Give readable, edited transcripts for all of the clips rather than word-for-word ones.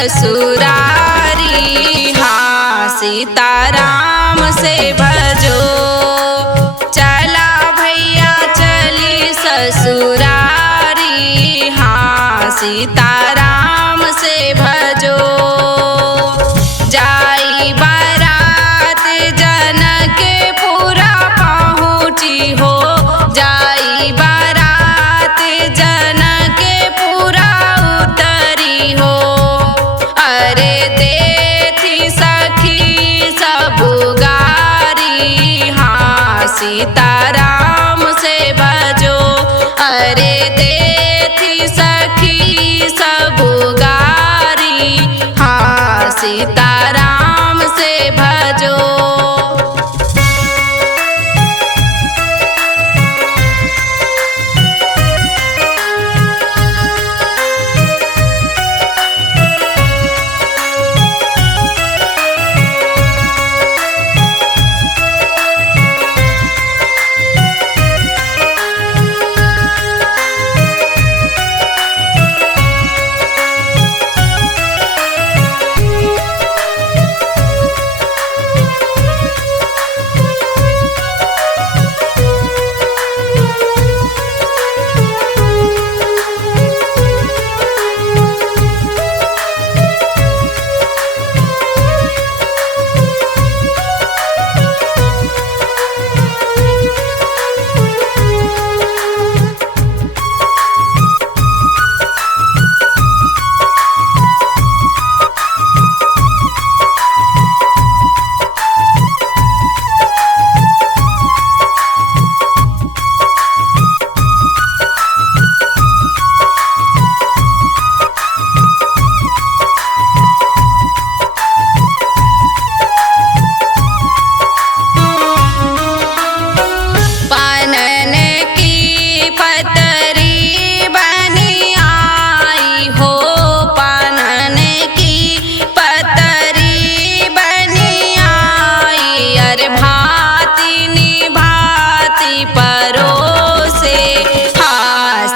ससुरारी। हाँ सीताराम से भजो, चला भैया चली ससुरारी। हाँ सीताराम से भजो, जाई बारात जनकपुरा पहुँची हो, जाई बारात जनकपुरा उतरी हो। अरे देथी सखी सब गारी। हाँ सीताराम से भजो, अरे देथी सखी सब गारी। हाँ सीताराम से भजो।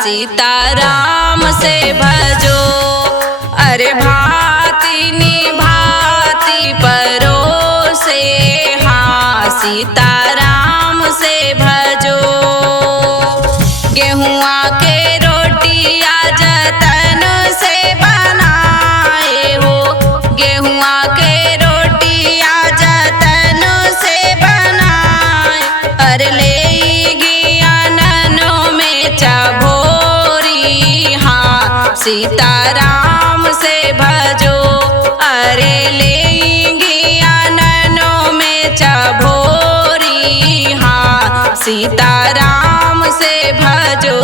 सीताराम से भजो, अरे भांति निभांति परोसे। हाँ सीताराम से भजो, गेहुआ के रोटिया जतन से बनाए हो, गेहुआ के रोटिया जतन से बनाए। अरे ले सीताराम से भजो, अरे लेंगी आननों में चभोरी। हाँ सीताराम से भजो।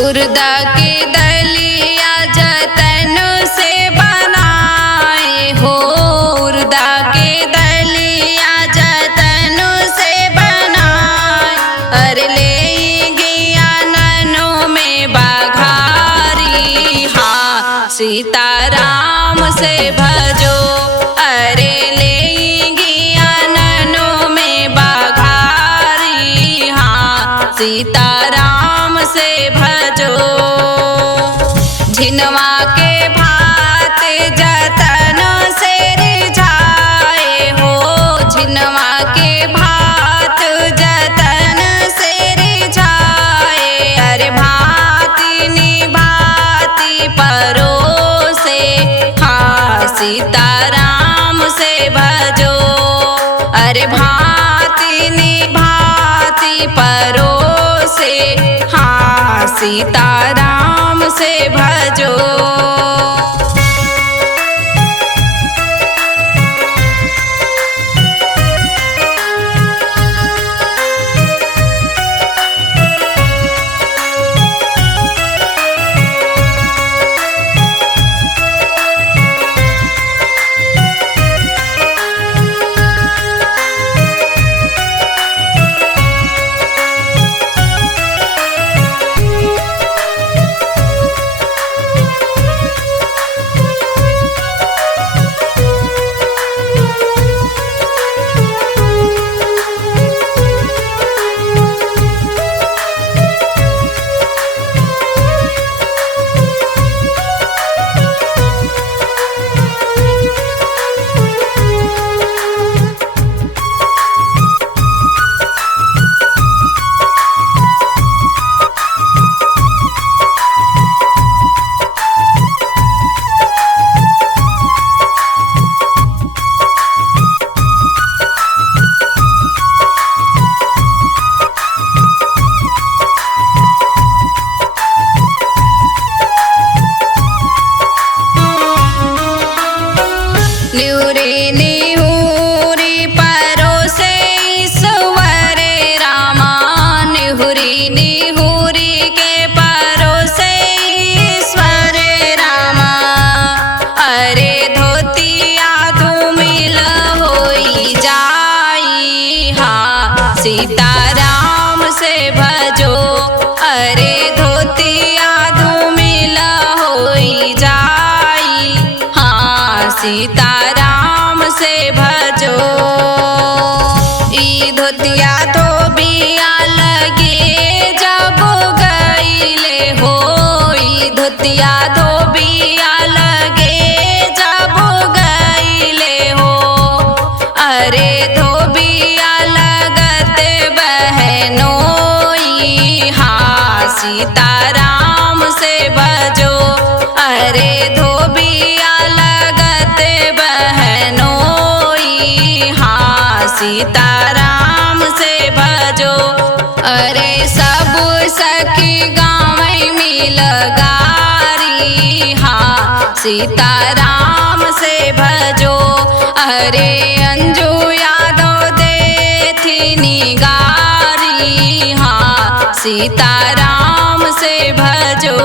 उर्दा के दलिया जतन से बनाए हो, उर्दा के दलिया जतन से बनाए। अरे लेंगे आननों में बघारी। हाँ सीताराम से भजो, अरे लेंगे आननों में बघारी। हाँ सीताराम से भजो, झिनवा के भात जतन से रिझाए हो, झिनवा के भात जतन से रिझाए। अरे भांति निभांति परोसे। हाँ सीताराम से भजो, अरे भांति निभांति परोसे। सीताराम से भजो। निहुरी निहुरी परोसे ईश्वर रामा, निहुरी निहुरी के परोसे ईश्वर रामा। अरे धोतिया धूमिल होई जाई, हाँ सीताराम से भजो। अरे धोतिया धूमिल होई जाई, हाँ सीताराम से भजो। ई धोतिया धोबिया लगे जब गईले हो, ई धोतिया धोबिया लगे जब गईले हो। अरे धोबिया लगत बहनोई, हाँ सीताराम से भजो। अरे धोबिया लगत बहनोई, हाँ सीताराम से भजो। अरे सब सखी गाँव मिल गारी, हाँ सीताराम से भजो। अरे अंजू यादव देथी निगारी, हाँ सीताराम से भजो।